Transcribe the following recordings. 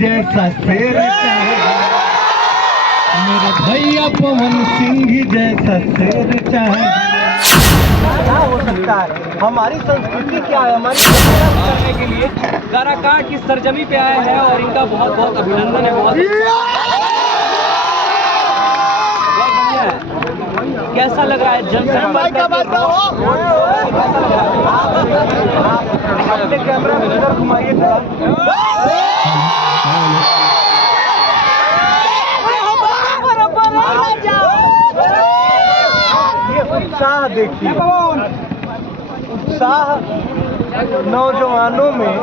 जैसा शेर चाहे, मेरे भैया पवन सिंह जैसा शेर चाहे। क्या हो सकता है? हमारी संस्कृति क्या है? हमारी करने के लिए काराकाट की सरजमी पे आए हैं और इनका बहुत बहुत अभिनंदन है। बहुत बढ़िया है। कैसा लग रहा है जनसंपर्क अपने कैमरा में इधर घुमाइए थोड़ा। ये उत्साह देखिए, उत्साह नौजवानों में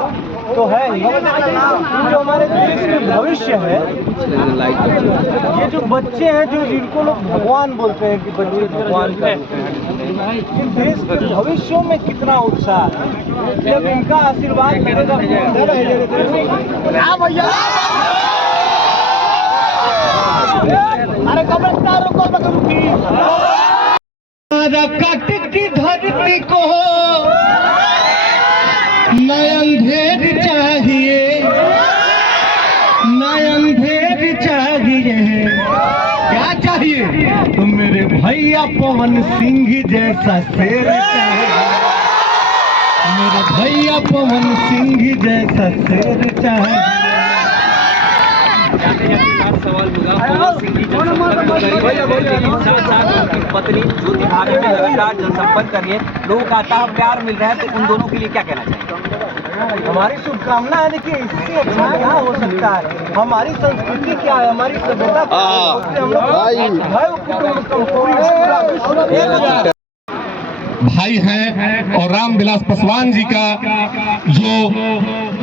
तो है ही, जो हमारे देश के भविष्य है। ये जो बच्चे हैं, जो जिनको लोग भगवान बोलते हैं कि बच्चे भगवान का, इन देश के भविष्यों में कितना उत्साह है। जब इनका आशीर्वाद मिलेगा। अरे कब्रिस्तान रुको मत रुकी। कट की धरती को नयन भेद चाहिए, नयन भेद चाहिए। क्या चाहिए? तो मेरे भैया पवन सिंह जैसा शेर चाहिए, मेरे भैया पवन सिंह जैसा शेर चाहिए। सवाल होगा पवन सिंह की जनसंपर्क पत्नी ज्योति भाभी में लगातार जनसंपर्क कर रही है, लोगों का अथाह प्यार मिल रहा है, तो उन दोनों के लिए क्या कहना चाहिए? हमारी शुभकामना है। देखिए, इससे अच्छा क्या हो सकता है? हमारी संस्कृति क्या है? हमारी सभ्यता क्या है? उससे हम लोग भाई हैं और रामविलास पासवान जी का जो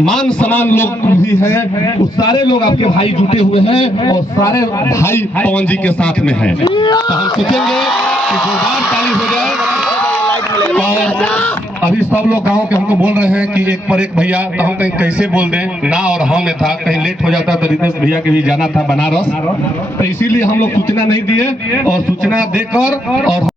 मान सम्मान लोग भी हैं, वो सारे लोग आपके भाई जुटे हुए हैं और सारे भाई पवन जी के साथ में हैं। तो हम सोचेंगे कि जोरदार ताली हो जाए। और अभी सब लोग गाँव के हमको बोल रहे हैं कि एक पर एक भैया, तो हम कहीं कैसे बोल दें, ना और हाँ में था, कहीं लेट हो जाता तो रितेश भैया के भी जाना था बनारस, तो इसीलिए हम लोग सूचना नहीं दिए और सूचना देकर और